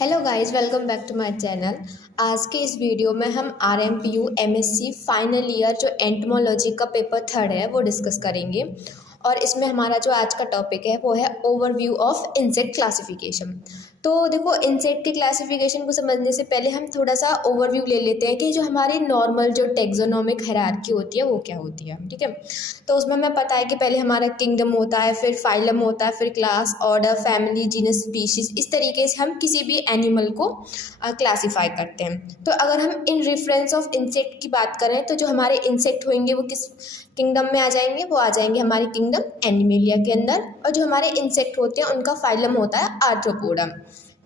Hello guys, welcome back to my channel. आज के इस वीडियो में हम RMPU MSc फाइनल ईयर जो एंटमोलॉजी का पेपर थर्ड है वो डिस्कस करेंगे। और इसमें हमारा जो आज का टॉपिक है वो है ओवरव्यू ऑफ इंसेक्ट क्लासिफिकेशन। तो देखो, इंसेक्ट की क्लासिफिकेशन को समझने से पहले हम थोड़ा सा ओवरव्यू ले लेते हैं कि जो हमारी नॉर्मल जो टेक्सोनोमिक हायरार्की होती है वो क्या होती है। ठीक है, तो उसमें हमें पता है कि पहले हमारा किंगडम होता है, फिर फाइलम होता है, फिर class, order, family, genus, species. इस तरीके से हम किसी भी एनिमल को क्लासीफाई करते हैं। तो अगर हम इन रेफरेंस ऑफ इंसेक्ट की बात करें तो जो हमारे इंसेक्ट होंगे वो किस किंगडम में आ जाएंगे, वो आ जाएंगे हमारे किंगडम एनिमेलिया के अंदर। और जो हमारे इंसेक्ट होते हैं उनका फाइलम होता है आर्थ्रोपोडा।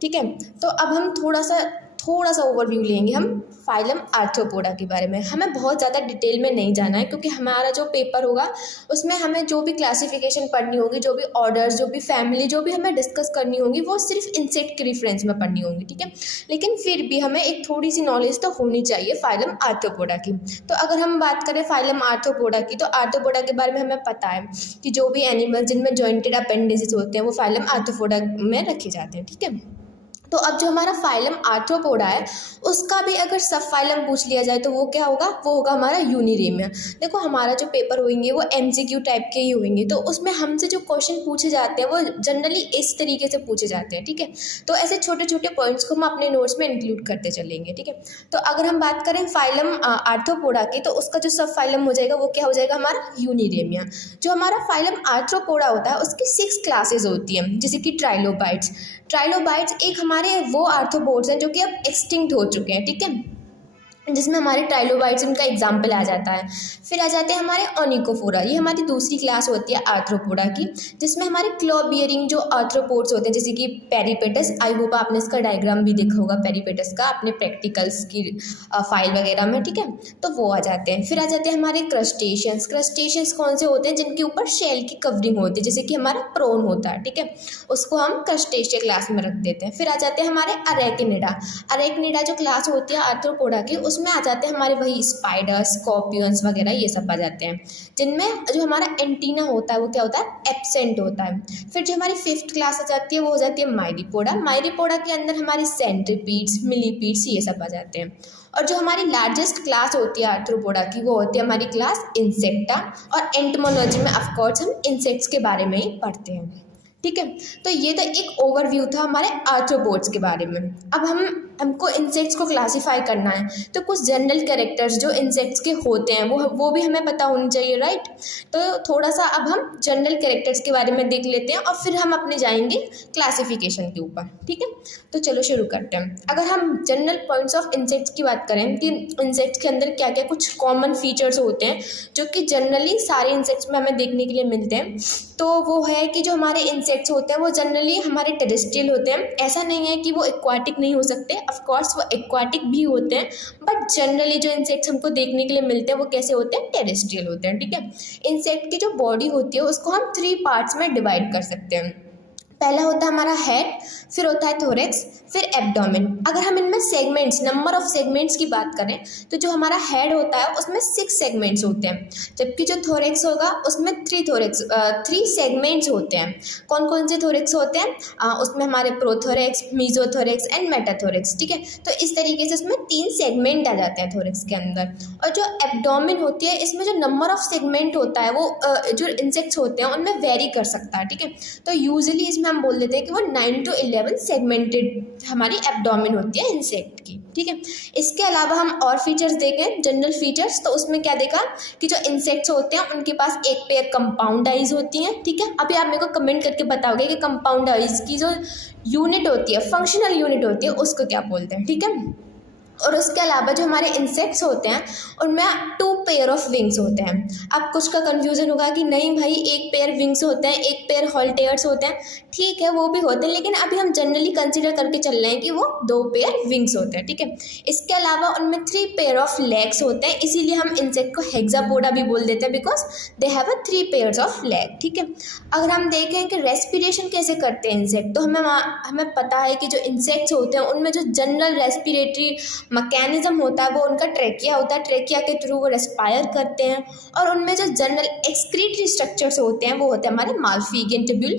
ठीक है, तो अब हम थोड़ा सा ओवरव्यू लेंगे हम फाइलम आर्थ्रोपोडा के बारे में। हमें बहुत ज़्यादा डिटेल में नहीं जाना है क्योंकि हमारा जो पेपर होगा उसमें हमें जो भी क्लासिफिकेशन पढ़नी होगी, जो भी ऑर्डर्स, जो भी फैमिली, जो भी हमें डिस्कस करनी होगी वो सिर्फ इंसेक्ट के रेफरेंस में पढ़नी होगी। ठीक है, लेकिन फिर भी हमें एक थोड़ी सी नॉलेज तो होनी चाहिए फाइलम आर्थ्रोपोडा की। तो अगर हम बात करें फाइलम आर्थ्रोपोडा की, तो आर्थ्रोपोडा के बारे में हमें पता है कि जो भी एनिमल जिनमें जॉइंटेड अपेंडिसेस होते हैं वो फाइलम आर्थ्रोपोडा में रखे जाते हैं। ठीक है, तो अब जो हमारा फाइलम आर्थ्रोपोडा है उसका भी अगर सब फाइलम पूछ लिया जाए तो वो क्या होगा, वो होगा हमारा यूनिरेमिया। देखो, हमारा जो पेपर होंगे वो MCQ टाइप के ही होंगे, तो उसमें हमसे जो क्वेश्चन पूछे जाते हैं वो जनरली इस तरीके से पूछे जाते हैं। ठीक है, तो ऐसे छोटे छोटे पॉइंट्स को हम अपने नोट्स में इंक्लूड करते चलेंगे। ठीक है, तो अगर हम बात करें फाइलम आर्थ्रोपोडा की, तो उसका जो सब फाइलम हो जाएगा वो क्या हो जाएगा, हमारा यूनिरेमिया। जो हमारा फाइलम आर्थ्रोपोडा होता है उसकी 6 क्लासेज होती हैं, जैसे कि ट्राइलोबाइट्स एक हमारे वो आर्थ्रोपोड्स हैं जो कि अब एक्सटिंक्ट हो चुके हैं। ठीक है, जिसमें हमारे ट्राइलोबाइट्स उनका एग्जाम्पल आ जाता है। फिर आ जाते हैं हमारे ओनिकोफोरा, ये हमारी दूसरी क्लास होती है आर्थ्रोपोडा की, जिसमें हमारे क्लॉ बियरिंग जो आर्थ्रोपोड्स होते हैं, जैसे कि पेरीपेटस। आई होप आपने इसका डायग्राम भी देखा होगा पेरीपेटस का अपने प्रैक्टिकल्स की फाइल वगैरह में। ठीक है, तो वो आ जाते हैं। फिर आ जाते हैं हमारे क्रस्टेशियंस कौन से होते हैं, जिनके ऊपर शेल की कवरिंग होती है, जैसे कि हमारा प्रोन होता है। ठीक है, उसको हम क्रस्टेशिया क्लास में रख देते हैं। फिर आ जाते हैं हमारे अरेक्निडा जो क्लास होती है आर्थ्रोपोडा की, उसमें आ जाते हैं हमारे वही स्पाइडर्स, स्कॉर्पियंस वगैरह, ये सब आ जाते हैं, जिनमें जो हमारा एंटीना होता है वो क्या होता है, एब्सेंट होता है। फिर जो हमारी 5th क्लास आ जाती है वो हो जाती है माइरीपोडा के अंदर हमारी सेंट्रीपीड्स, मिलीपीड्स, ये सब आ जाते हैं। और जो हमारी लार्जेस्ट क्लास होती है आर्थ्रोपोडा की वो होती है हमारी क्लास इंसेक्टा। और एंटोमोलॉजी में ऑफकोर्स हम इंसेक्ट्स के बारे में ही पढ़ते हैं। ठीक है, तो ये तो एक ओवरव्यू था हमारे आर्थ्रोपोड्स के बारे में। अब हमको इंसेक्ट्स को क्लासीफाई करना है तो कुछ जनरल कैरेक्टर्स जो इंसेक्ट्स के होते हैं वो भी हमें पता होनी चाहिए, राइट। तो थोड़ा सा अब हम जनरल कैरेक्टर्स के बारे में देख लेते हैं और फिर हम अपने जाएंगे क्लासिफिकेशन के ऊपर। ठीक है, तो चलो शुरू करते हैं। अगर हम जनरल पॉइंट्स ऑफ इंसेक्ट्स की बात करें कि इंसेक्ट्स के अंदर क्या क्या कुछ कॉमन फीचर्स होते हैं जो कि जनरली सारे इंसेक्ट्स में हमें देखने के लिए मिलते हैं, तो वो है कि जो हमारे इंसेक्ट्स होते हैं वो जनरली हमारे टेरेस्ट्रियल होते हैं। ऐसा नहीं है कि वो एक्वाटिक नहीं हो सकते, ऑफ कोर्स वो एक्वाटिक भी होते हैं, बट जनरली जो इंसेक्ट्स हमको देखने के लिए मिलते हैं वो कैसे होते हैं, टेरेस्ट्रियल होते हैं। ठीक है, इंसेक्ट की जो बॉडी होती है उसको हम 3 पार्ट्स में डिवाइड कर सकते हैं। पहला होता है हमारा हेड, फिर होता है थोरेक्स, फिर एब्डोमेन। अगर हम इनमें सेगमेंट्स, नंबर ऑफ सेगमेंट्स की बात करें तो जो हमारा हेड होता है उसमें 6 सेगमेंट्स होते हैं, जबकि जो थोरेक्स होगा उसमें 3 सेगमेंट्स होते हैं। कौन कौन से थोरेक्स होते हैं, उसमें हमारे प्रोथोरेक्स, मीजोथोरेक्स एंड मेटाथोरेक्स। ठीक है, तो इस तरीके से उसमें 3 सेगमेंट आ जाते हैं थोरेक्स के अंदर। और जो एब्डोमेन होती है इसमें जो नंबर ऑफ सेगमेंट होता है वो जो इंसेक्ट्स होते हैं उनमें वेरी कर सकता है। ठीक है, तो यूजुअली इसमें हम बोल देते हैं कि वो 9 to 11 सेगमेंटेड हमारी एब्डोमेन होती है इंसेक्ट की। ठीक है, इसके अलावा हम और फीचर्स देखें, जनरल फीचर्स, तो उसमें क्या देखा कि जो इंसेक्ट्स होते हैं उनके पास एक पेयर कंपाउंड आइज होती हैं। ठीक है, अभी आप मेरे को कमेंट करके बताओगे कि कंपाउंड आइज की जो यूनिट होती है, फंक्शनल यूनिट होती है, उसको क्या बोलते हैं। ठीक है, और उसके अलावा जो हमारे इंसेक्ट्स होते हैं उनमें 2 पेयर ऑफ विंग्स होते हैं। अब कुछ का कन्फ्यूज़न होगा कि नहीं भाई, एक पेयर विंग्स होते हैं, एक पेयर हॉल्टेयर्स होते हैं। ठीक है, वो भी होते हैं, लेकिन अभी हम जनरली कंसीडर करके चल रहे हैं कि वो 2 पेयर विंग्स होते हैं। ठीक है, इसके अलावा उनमें 3 पेयर ऑफ लेग्स होते हैं, इसीलिए हम इंसेक्ट को हेक्सापोडा भी बोल देते हैं, because they have 3 pairs of leg. ठीक है, अगर हम देखें कि रेस्पिरेशन कैसे करते हैं इंसेक्ट, तो हमें पता है कि जो इंसेक्ट्स होते हैं उनमें जो जनरल रेस्पिरेटरी मैकेनिज्म होता है वो उनका ट्रेकिया होता है, ट्रेकिया के थ्रू वो रेस्पायर करते हैं। और उनमें जो जनरल एक्सक्रीटरी स्ट्रक्चर्स होते हैं वो होते हैं हमारे माल्फिगियन ट्यूब्यूल।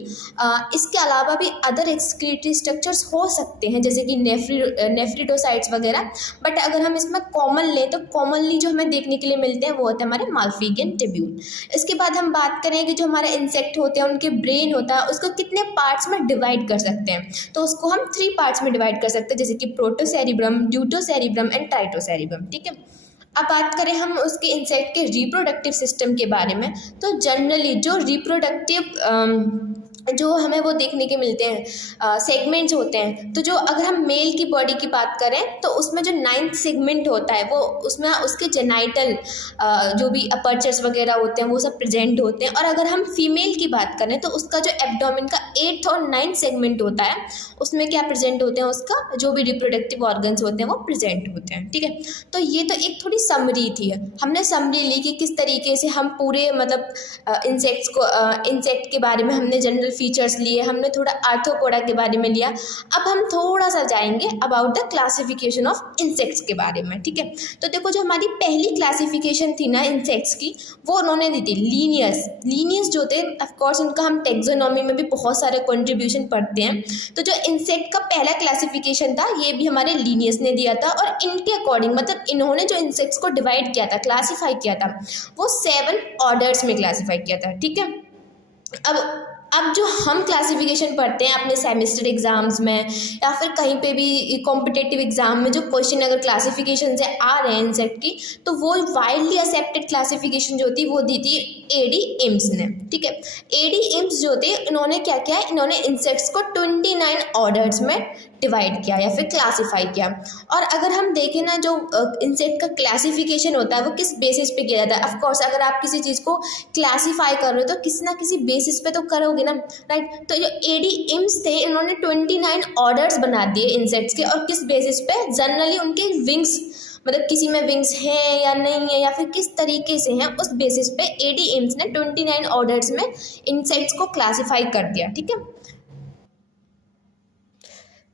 इसके अलावा भी अदर एक्सक्रीटरी स्ट्रक्चर्स हो सकते हैं जैसे कि नेफ्रिडोसाइट्स वगैरह, बट अगर हम इसमें कॉमन लें तो कॉमनली जो हमें देखने के लिए मिलते हैं वो होते हैं हमारे माल्फिगियन ट्यूब्यूल। इसके बाद हम बात करें कि जो हमारे इंसेक्ट होते हैं उनके ब्रेन होता है उसको कितने पार्ट्स में डिवाइड कर सकते हैं, तो उसको हम 3 पार्ट्स में डिवाइड कर सकते हैं जैसे कि प्रोटोसेरिब्रम, ड्यूटोसेरिब्रम एंड ट्राइटोसेरिब्रम। ठीक है, अब बात करें हम उसके इंसेक्ट के रिप्रोडक्टिव सिस्टम के बारे में, तो जनरली जो रिप्रोडक्टिव जो हमें वो देखने के मिलते हैं सेगमेंट्स होते हैं, तो जो अगर हम मेल की बॉडी की बात करें तो उसमें जो 9th सेगमेंट होता है वो उसमें उसके जेनाइटल जो भी अपर्चर्स वगैरह होते हैं वो सब प्रेजेंट होते हैं। और अगर हम फीमेल की बात करें तो उसका जो एब्डोमेन का 8th और 9th सेगमेंट होता है उसमें क्या प्रेजेंट होते हैं, उसका जो भी रिप्रोडक्टिव ऑर्गन्स होते हैं वो प्रेजेंट होते हैं। ठीक है, तो ये तो एक थोड़ी समरी थी, हमने समरी ली कि किस तरीके से हम पूरे मतलब इंसेक्ट के बारे में हमने जनरल फीचर्स लिए, हमने थोड़ा आर्थ्रोपोडा के बारे में लिया। अब हम थोड़ा सा जाएंगे about the classification of insects के बारे में। ठीक है, तो देखो जो हमारी पहली क्लासिफिकेशन थी ना इंसेक्ट्स की वो उन्होंने दी थी लीनियस जो थे, ऑफकोर्स उनका हम टेक्सोनॉमी में भी बहुत सारे कंट्रीब्यूशन पढ़ते हैं। तो जो इंसेक्ट का पहला क्लासिफिकेशन था ये भी हमारे लीनियस ने दिया था, और इनके अकॉर्डिंग मतलब इन्होंने जो इंसेक्ट्स को डिवाइड किया था, क्लासीफाई किया था, वो 7 ऑर्डर्स में क्लासीफाई किया था। ठीक है, अब जो हम क्लासिफिकेशन पढ़ते हैं अपने सेमेस्टर एग्जाम्स में या फिर कहीं पे भी कॉम्पिटिटिव एग्जाम में जो क्वेश्चन अगर क्लासिफिकेशन से आ रहे हैं इंसेक्ट की, तो वो वाइडली एक्सेप्टेड क्लासिफिकेशन जो थी वो दी थी एडी एम्स ने। ठीक है, एडी एम्स जो थे इन्होंने क्या किया, इन्होंने इंसेक्ट्स को 29 ऑर्डर्स में डिवाइड किया या फिर क्लासीफाई किया। और अगर हम देखें ना जो इंसेक्ट का क्लासिफिकेशन होता है वो किस बेसिस पे किया जाता है, ऑफकोर्स अगर आप किसी चीज़ को क्लासीफाई कर रहे हो तो किसी ना किसी बेसिस पे तो करोगे ना, राइट। तो जो एडी एम्स थे इन्होंने 29 ऑर्डर्स बना दिए इंसेक्ट्स के, और किस बेसिस पे, जनरली उनके विंग्स मतलब किसी में विंग्स हैं या नहीं है या फिर किस तरीके से हैं, उस बेसिस पे एडी एम्स ने 29 ऑर्डर्स में इंसेक्ट्स को क्लासीफाई कर दिया। ठीक है,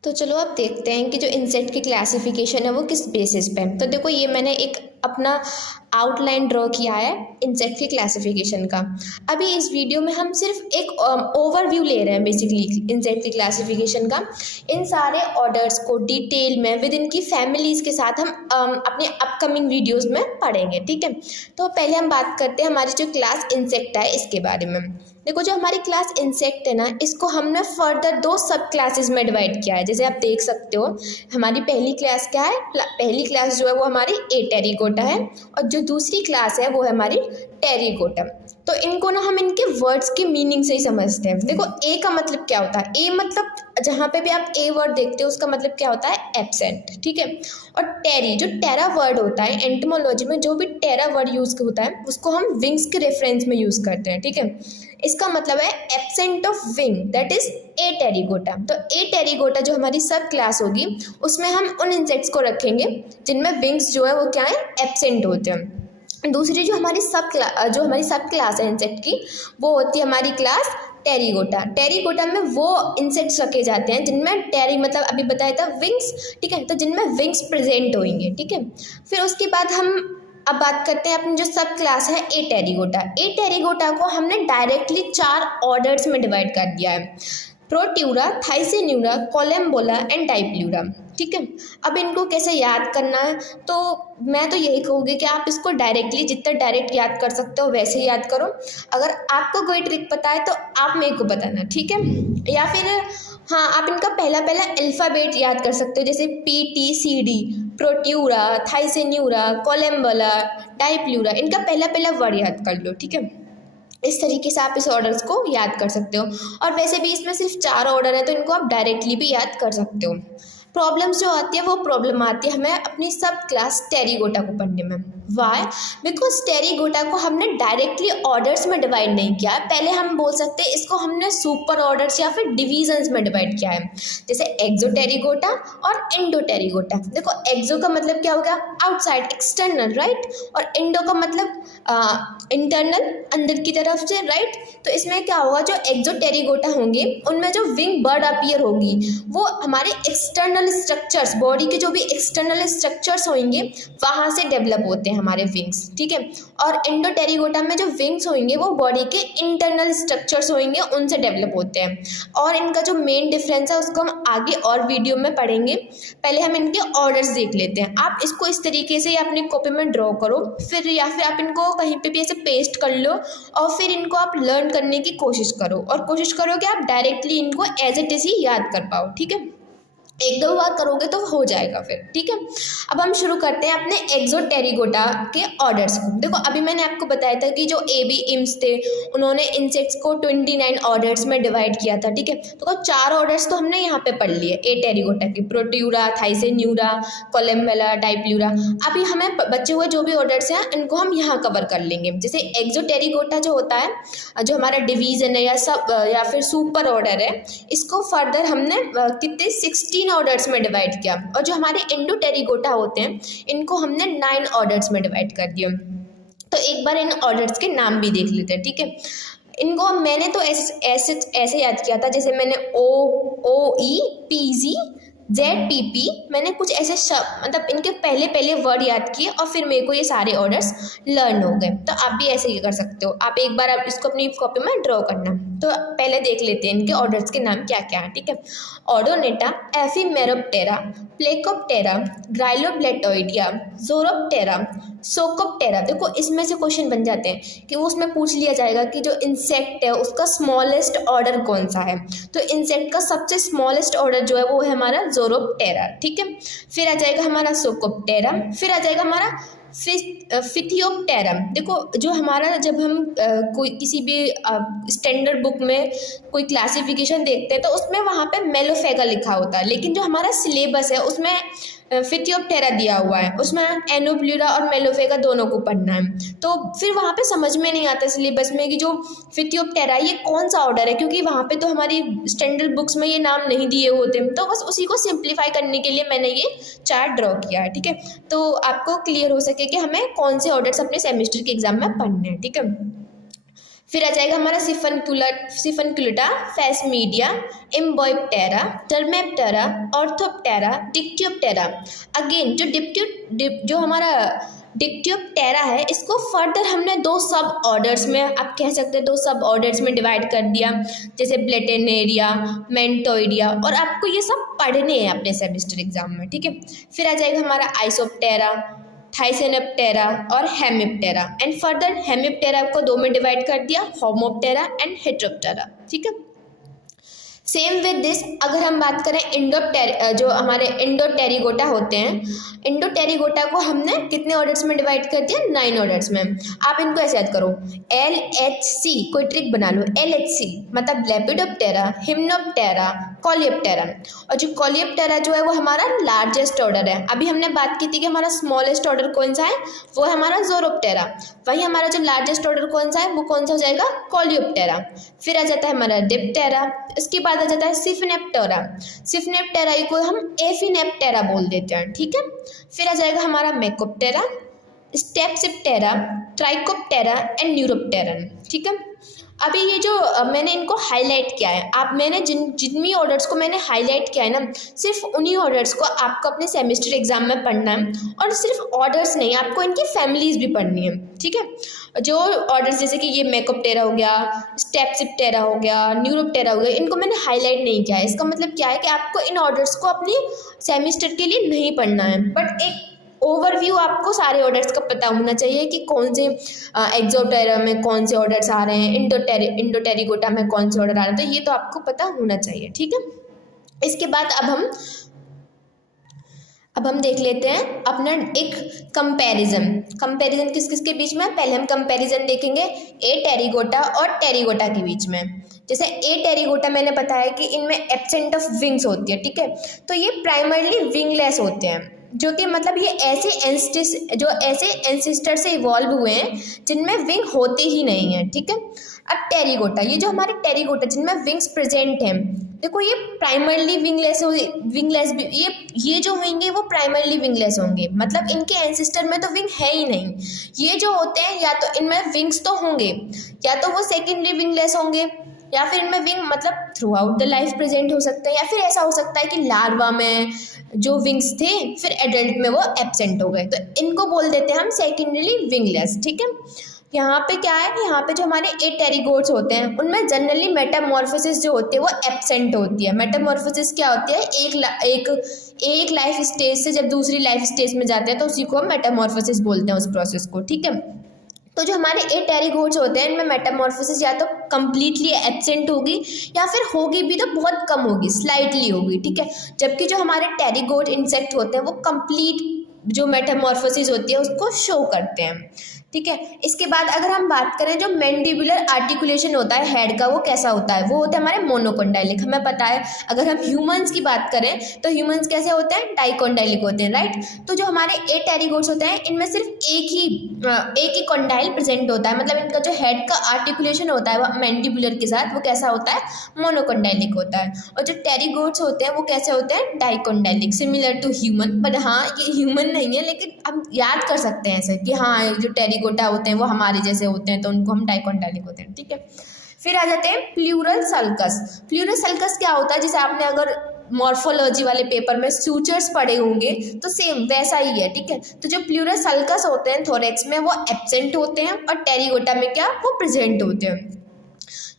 तो चलो अब देखते हैं कि जो इंसेक्ट की क्लासिफिकेशन है वो किस बेसिस पे है। तो देखो ये मैंने एक अपना आउटलाइन ड्रॉ किया है इंसेक्ट की क्लासिफिकेशन का। अभी इस वीडियो में हम सिर्फ एक ओवरव्यू ले रहे हैं बेसिकली इंसेक्ट की क्लासिफिकेशन का। इन सारे ऑर्डर्स को डिटेल में विद इनकी फैमिलीज़ के साथ हम अपने अपकमिंग वीडियोस में पढ़ेंगे। ठीक है, तो पहले हम बात करते हैं हमारी जो क्लास इंसेक्ट है इसके बारे में। देखो जो हमारी क्लास इंसेक्ट है ना, इसको हमने फर्दर 2 सब क्लासेस में डिवाइड किया है। जैसे आप देख सकते हो हमारी पहली क्लास क्या है, पहली क्लास जो है वो हमारी टेरिगोटा है, और जो दूसरी क्लास है वो है हमारी टेरिगोटा। तो इनको ना हम इनके वर्ड्स की मीनिंग से ही समझते हैं। देखो ए का मतलब क्या होता है, ए मतलब जहाँ पे भी आप ए वर्ड देखते हो उसका मतलब क्या होता है, एब्सेंट। ठीक है, और टेरी जो टेरा वर्ड होता है एंटोमोलॉजी में, जो भी टेरा वर्ड यूज़ होता है उसको हम विंग्स के रेफरेंस में यूज़ करते हैं। ठीक है, इसका मतलब है absent of wing, that is a Pterygota. तो ए टेरिगोटा जो हमारी सब क्लास होगी उसमें हम उन इंसेक्ट्स को रखेंगे जिनमें विंग्स जो है वो क्या है, एब्सेंट होते हैं। दूसरी जो हमारी सब क्लास है इंसेक्ट की वो होती है हमारी क्लास टेरिगोटा। टेरिगोटा में वो इंसेक्ट्स रखे जाते हैं जिनमें टेरी मतलब अभी बताया था विंग्स। ठीक है, तो जिनमें विंग्स प्रेजेंट होंगे। ठीक है, फिर उसके बाद हम अब बात करते हैं अपनी जो सब क्लास है ए टेरिगोटा। ए टेरिगोटा को हमने डायरेक्टली 4 ऑर्डर्स में डिवाइड कर दिया है, प्रोट्यूरा, थाइसेन्यूरा, कोलम्बोला एंड डाइप्लूरा। ठीक है, अब इनको कैसे याद करना है, तो मैं तो यही कहूँगी कि आप इसको डायरेक्टली जितना डायरेक्ट याद कर सकते हो वैसे ही याद करो। अगर आपको कोई ट्रिक पता है तो आप मेरे को बताना। ठीक है, या फिर हाँ आप इनका पहला अल्फ़ाबेट याद कर सकते हो, जैसे PTCD, प्रोट्यूरा, थाइसेन्यूरा, कोलम्बोला, डाइप्लूरा, इनका पहला वर्ड याद कर लो। ठीक है, इस तरीके से आप इस ऑर्डर्स को याद कर सकते हो। और वैसे भी इसमें सिर्फ 4 ऑर्डर है तो इनको आप डायरेक्टली भी याद कर सकते हो। प्रॉब्लम्स जो आती है वो प्रॉब्लम आती है हमें अपनी सब क्लास टेरिगोटा को पढ़ने में। वाई? बिकॉज टेरिगोटा को हमने डायरेक्टली ऑर्डर्स में डिवाइड नहीं किया है। पहले हम बोल सकते हैं इसको हमने सुपर ऑर्डर्स या फिर डिविजन्स में डिवाइड किया है, जैसे एक्सोटेरिगोटा और इंडोटेरिगोटा। देखो एक्सो का मतलब क्या हो गया, आउटसाइड, एक्सटर्नल, राइट, और इंडो का मतलब इंटरनल, अंदर की तरफ से, राइट। तो इसमें क्या होगा, जो एक्सोटेरिगोटा होंगे उनमें जो विंग बर्ड अपीयर होगी वो हमारे एक्सटर्नल स्ट्रक्चर्स, बॉडी के जो भी एक्सटर्नल स्ट्रक्चर्स होंगे वहाँ से डेवलप होते हैं हमारे विंग्स, ठीक है। और इंडोटेरिगोटा में जो विंग्स होंगे वो बॉडी के इंटरनल स्ट्रक्चर्स होंगे उनसे डेवलप होते हैं। और इनका जो मेन डिफरेंस है उसको हम आगे और वीडियो में पढ़ेंगे। पहले हम इनके ऑर्डर्स देख लेते हैं। आप इसको इस तरीके से अपनी कॉपी में ड्रॉ करो, फिर या फिर आप इनको कहीं पे भी ऐसे पेस्ट कर लो और फिर इनको आप लर्न करने की कोशिश करो, और कोशिश करो कि आप डायरेक्टली इनको एज इट इज ही याद कर पाओ, ठीक है। एक दो बार करोगे तो हो जाएगा फिर, ठीक है। अब हम शुरू करते हैं अपने एक्सोटेरिगोटा के ऑर्डर्स को। देखो अभी मैंने आपको बताया था कि जो एबी इम्स थे उन्होंने इंसेक्ट्स को 29 ऑर्डर्स में डिवाइड किया था, ठीक है। तो 4 ऑर्डर्स तो हमने यहाँ पे पढ़ लिए एटेरिगोटा के, प्रोट्यूरा, थाइसेन्यूरा, कोलम्बेला, डाइप्लूरा। अभी हमें बचे हुए जो भी ऑर्डर्स हैं इनको हम यहाँ कवर कर लेंगे। जैसे एक्सोटेरिगोटा जो होता है, जो हमारा डिवीजन है या फिर सुपर ऑर्डर है, इसको फर्दर हमने कितने 16 ऑर्डर्स में डिवाइड किया। और जो हमारे इंडोटेरिगोटा होते हैं इनको हमने 9 ऑर्डर्स में डिवाइड कर दिया। तो एक बार इन ऑर्डर्स के नाम भी देख लेते हैं, ठीक है। इनको मैंने तो ऐसे याद किया था, जैसे मैंने ओ ई पी जी ZPP, मैंने कुछ ऐसे मतलब इनके पहले वर्ड याद किए और फिर मेरे को ये सारे ऑर्डर्स लर्न हो गए। तो आप भी ऐसे ही कर सकते हो। आप एक बार आप इसको अपनी कॉपी में ड्रॉ करना। तो पहले देख लेते हैं इनके ऑर्डर्स के नाम क्या क्या हैं, ठीक है। ऑडोनेटा, एफिमेरोप्टेरा, प्लेकोप्टेरा, ग्राइलोब्लेटोइडिया, जोरोप्टेरा, सोकोप्टेरा। देखो इसमें से क्वेश्चन बन जाते हैं कि वो उसमें पूछ लिया जाएगा कि जो इंसेक्ट है उसका स्मॉलेस्ट ऑर्डर कौन सा है। तो इंसेक्ट का सबसे स्मॉलेस्ट ऑर्डर जो है वो है हमारा जोरोप्टेरा, ठीक है। फिर आ जाएगा हमारा सोकोप्टेरा, फिर आ जाएगा हमारा फिथियोप्टेरम। देखो जो हमारा, जब हम कोई किसी भी स्टैंडर्ड बुक में कोई क्लासिफिकेशन देखते हैं तो उसमें वहाँ पे मेलोफेगा लिखा होता है, लेकिन जो हमारा सिलेबस है उसमें फिथियोप्टेरा दिया हुआ है, उसमें एनोप्लूरा और मेलोफेगा दोनों को पढ़ना है। तो फिर वहाँ पे समझ में नहीं आता सिलेबस में कि जो फिथियोप्टेरा ये कौन सा ऑर्डर है, क्योंकि वहाँ पे तो हमारी स्टैंडर्ड बुक्स में ये नाम नहीं दिए होते। तो बस उसी को सिंप्लीफाई करने के लिए मैंने ये चार्ट ड्रॉ किया है, ठीक है। तो आपको क्लियर हो सके कि हमें कौन से ऑर्डर्स अपने सेमेस्टर के एग्जाम में पढ़ने हैं, ठीक है। फिर आ जाएगा हमारा सिफनक्यूलेटा, फैसमीडिया, इम्बोइप्टेरा, टर्मेप्टेरा, ऑर्थोप्टेरा, डिक्टियोप्टेरा। अगेन जो हमारा डिक्टियोप्टेरा है इसको फर्दर हमने 2 सब ऑर्डर्स में, आप कह सकते हैं 2 सब ऑर्डर्स में डिवाइड कर दिया, जैसे ब्लेटेनेरिया, मेंटोइडिया। और आपको ये सब पढ़ने हैं अपने सेमेस्टर एग्जाम में, ठीक है। फिर आ जाएगा हमारा आइसोप्टेरा, थाइसेनोप्टेरा और हेमिप्टेरा। एंड फर्दर हेमिप्टेरा को 2 में डिवाइड कर दिया, होमोप्टेरा एंड हेटेरोप्टेरा, ठीक है। सेम विद दिस, अगर हम बात करें जो हमारे इंडोटेरिगोटा होते हैं, इंडोटेरिगोटा को हमने कितने ऑर्डर्स में डिवाइड कर दिया, 9 ऑर्डर्स में। आप इनको ऐसे याद करो, LHC, कोई ट्रिक बना लो, LHC मतलब लेपिडोप्टेरा, हिम्नोप्टेरा, कोलियोप्टेरा। और जो कोलियोप्टेरा जो है वो हमारा लार्जेस्ट ऑर्डर है। अभी हमने बात की थी कि हमारा स्मॉलेस्ट ऑर्डर कौन सा है, वो है हमारा जोरोप्टेरा। वही हमारा जो लार्जेस्ट ऑर्डर कौन सा है वो कौन सा हो जाएगा, कोलियोप्टेरा। फिर आ जाता है हमारा डिप्टेरा, इसके बाद आ जाता है सिफनेप्टेरा। सिफनेप्टेरा को हम एफिनेप्टेरा बोल देते हैं, ठीक है। फिर आ जाएगा हमारा मेकोप्टेरा, स्टेप्सिप्टेरा, ट्राइकोप्टेरा एंड न्यूरोप्टेरन, ठीक है। अभी ये जो मैंने इनको हाईलाइट किया है, मैंने जितनी ऑर्डर्स को मैंने हाईलाइट किया है ना, सिर्फ उन्हीं ऑर्डर्स को आपको अपने सेमेस्टर एग्जाम में पढ़ना है। और सिर्फ ऑर्डर्स नहीं, आपको इनकी फैमिलीज भी पढ़नी है, ठीक है। जो ऑर्डर्स जैसे कि ये मेकोप्टेरा हो गया, स्टेप्सिप्टेरा हो गया, न्यूरोप्टेरा हो गया, इनको मैंने हाईलाइट नहीं किया है। इसका मतलब क्या है कि आपको इन ऑर्डर्स को अपनी सेमेस्टर के लिए नहीं पढ़ना है, बट एक ओवरव्यू आपको सारे ऑर्डर्स का पता होना चाहिए कि कौन से एक्सोटेरा में कौन से ऑर्डर्स आ रहे हैं, इंडोटेरिगोटा में कौन से ऑर्डर आ रहे हैं, तो ये तो आपको पता होना चाहिए, ठीक है। इसके बाद अब हम देख लेते हैं अपना एक कंपैरिजन किस किस के बीच में। पहले हम कंपैरिजन देखेंगे एटेरिगोटा और टेरिगोटा के बीच में। जैसे एटेरिगोटा मैंने बताया कि इनमें एब्सेंट ऑफ विंग्स होती है, ठीक है। तो ये प्राइमरली विंगलेस होते हैं, जो कि मतलब ये ऐसे एंसिस्टर से इवॉल्व हुए हैं जिनमें विंग होते ही नहीं है, ठीक है। अब टेरिगोटा, ये जो हमारे टेरिगोटा जिनमें विंग्स प्रेजेंट हैं, देखो ये प्राइमरली विंगलेस ये जो होंगे वो प्राइमरली विंगलेस होंगे, मतलब इनके एंसिस्टर में तो विंग है ही नहीं। ये जो होते हैं या तो इनमें विंग्स तो होंगे, या तो वो सेकेंडरी विंगलेस होंगे, या फिर इनमें विंग मतलब through out the life present हो सकता है, या फिर ऐसा हो सकता है कि लार्वा में जो विंग्स थे फिर एडल्ट में वो एब्सेंट हो गए, तो इनको बोल देते हैं हम सेकेंडरी विंगलेस, ठीक है। यहाँ पे क्या है, यहाँ पे जो हमारे एटेरिगोट्स होते हैं उनमें जनरली मेटामॉर्फोसिस जो होती है वो एब्सेंट होती है। मेटामॉर्फोसिस क्या होती है, एक लाइफ स्टेज से जब दूसरी लाइफ स्टेज में जाते हैं तो उसी को हम मेटामॉर्फोसिस बोलते हैं, उस प्रोसेस को, ठीक है। तो जो हमारे एटेरिगोट्स होते हैं इनमें मेटामॉर्फोसिस या तो कम्प्लीटली एब्सेंट होगी या फिर होगी भी तो बहुत कम होगी, स्लाइटली होगी, ठीक है। जबकि जो हमारे टेरिगोट इंसेक्ट होते हैं वो कंप्लीट जो मेटामॉर्फोसिस होती है उसको शो करते हैं, ठीक है। इसके बाद अगर हम बात करें जो मैंडिबुलर आर्टिकुलेशन होता है हेड का, वो कैसा होता है, वो होता है हमारे मोनोकोंडाइलिक, हमें पता है। अगर हम ह्यूमंस की बात करें तो ह्यूमंस कैसे होते हैं, डाइकोंडाइलिक होते हैं, राइट। तो जो हमारे एटेरिगोट्स होते हैं इनमें सिर्फ एक ही कॉन्डाइल प्रेजेंट होता है, मतलब इनका जो हेड का आर्टिकुलेशन होता है वो मैंडिबुलर के साथ वो कैसा होता है, मोनोकोंडाइलिक होता है। और जो टेरिगोट्स होते हैं वो कैसे होते हैं, dicondylic, similar to human, but हाँ ये ह्यूमन नहीं है, लेकिन हम याद कर सकते हैं ऐसे कि हाँ जो टेरिगोटा होते हैं वो हमारे जैसे होते हैं तो उनको हम डाइकोंडाइलिक होते हैं, ठीक है। फिर आ जाते हैं प्लूरल सल्कस। प्लूरल सल्कस क्या होता है, जैसे आपने अगर मॉर्फोलॉजी वाले पेपर में सूचर्स पढ़े होंगे तो सेम वैसा ही है, ठीक है। तो जो प्लूरल सल्कस होते हैं थोरेक्स में वो एब्सेंट होते हैं और टेरिगोटा में क्या वो प्रेजेंट होते हैं।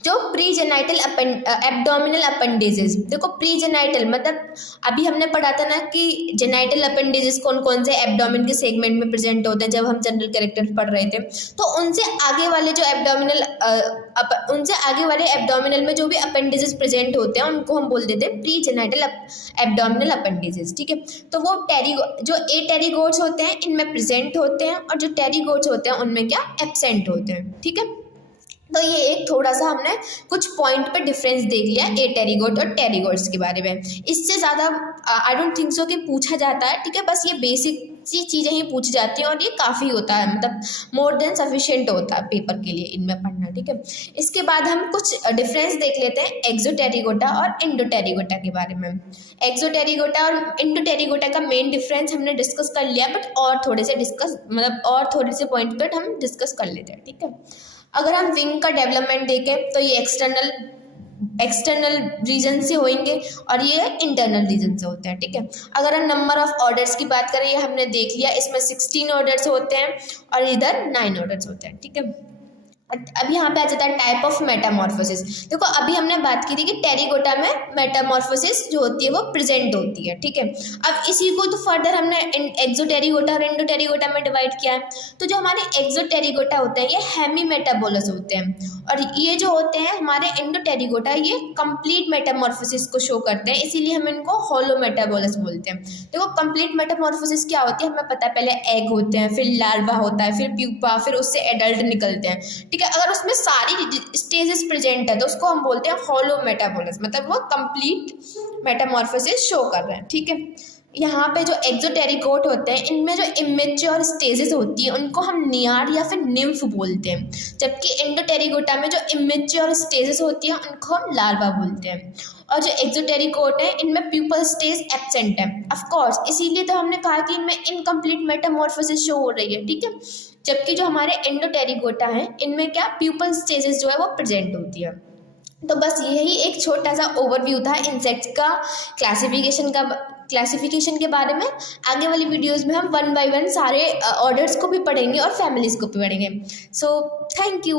जो प्रीजेनाइटल एब्डोमिनल अपेंडेजेस, देखो प्रीजेनाइटल मतलब अभी हमने पढ़ा था ना कि जेनाइटल अपेंडेजेस कौन कौन से एब्डोमिन के सेगमेंट में प्रेजेंट होते हैं जब हम जनरल कैरेक्टर पढ़ रहे थे। तो उनसे आगे वाले जो एब्डोमिनल में जो भी अपेंडेजेस प्रेजेंट होते हैं उनको हम बोल देते हैं प्रीजेनाइटल एब्डोमिनल अपेंडेजेस, ठीक है। तो वो जो एटेरिगोट्स होते हैं इनमें प्रेजेंट होते हैं और जो टेरिगोट्स होते हैं उनमें क्या एब्सेंट होते हैं, ठीक है। तो ये एक थोड़ा सा हमने कुछ पॉइंट पे डिफरेंस देख लिया एटेरिगोट और टेरिगोट्स के बारे में। इससे ज़्यादा आई डोंट थिंक सो कि पूछा जाता है, ठीक है। बस ये बेसिक सी चीज़ें ही पूछी जाती हैं और ये काफ़ी होता है, मतलब मोर देन सफिशिएंट होता है पेपर के लिए इनमें पढ़ना, ठीक है। इसके बाद हम कुछ डिफरेंस देख लेते हैं एक्सोटेरिगोटा और इंडोटेरिगोटा के बारे में। एक्सोटेरिगोटा और इंडोटेरिगोटा का मेन डिफरेंस हमने डिस्कस कर लिया, बट और थोड़े से पॉइंट पर हम डिस्कस कर लेते हैं, ठीक है। अगर हम विंग का डेवलपमेंट देखें तो ये एक्सटर्नल रीजन से होंगे और ये इंटरनल रीजन से होते हैं, ठीक है। अगर हम नंबर ऑफ ऑर्डर्स की बात करें, ये हमने देख लिया, इसमें 16 ऑर्डर्स होते हैं और इधर 9 ऑर्डर्स होते हैं, ठीक है। अब यहाँ पे आ जाता है टाइप ऑफ मेटामॉर्फोसिस। देखो अभी हमने बात की थी कि टेरिगोटा में मेटामॉर्फोसिस जो होती है वो प्रेजेंट होती है, ठीक है। अब इसी को तो फर्दर हमने एक्सोटेरिगोटा और इंडोटेरिगोटा में डिवाइड किया है। तो जो हमारे एक्सोटेरिगोटा होते हैं ये हेमी मेटाबोलस होते हैं और ये जो होते हैं हमारे इंडोटेरिगोटा ये कंप्लीट मेटामॉर्फोसिस को शो करते हैं, इसीलिए हम इनको होलो मेटाबोलस बोलते हैं। देखो कंप्लीट मेटामॉर्फोसिस क्या होती है हमें पता है, पहले एग होते हैं, फिर लार्वा होता है, फिर प्यूपा, फिर उससे एडल्ट निकलते हैं, ठीक है। अगर उसमें सारी स्टेजेस प्रेजेंट है तो उसको हम बोलते हैं होलो मेटाबोलस, मतलब वो कंप्लीट मेटामॉर्फोसिस शो कर रहे हैं, ठीक है। यहाँ पे जो एक्सोटेरिगोट होते हैं इनमें जो इमेच्योर स्टेजेस होती है उनको हम नियार या फिर निम्फ बोलते हैं, जबकि इंडोटेरिगोटा में जो इमेच्योर स्टेजेस होती है उनको हम लार्वा बोलते हैं। और जो एक्सोटेरिगोट है इनमें प्यूपल स्टेज एब्सेंट है, ऑफ कोर्स इसीलिए तो हमने कहा कि इनमें इनकम्प्लीट मेटामॉर्फोसिस शो हो रही है, ठीक है। जबकि जो हमारे इंडोटेरिगोटा हैं इनमें क्या प्यूपल स्टेजेस जो है वो प्रेजेंट होती है। तो बस यही एक छोटा सा ओवरव्यू था इंसेक्ट्स का क्लासिफिकेशन के बारे में। आगे वाली वीडियोस में हम 1 बाय 1 सारे ऑर्डर्स को भी पढ़ेंगे और फैमिलीज़ को भी पढ़ेंगे। So thank you.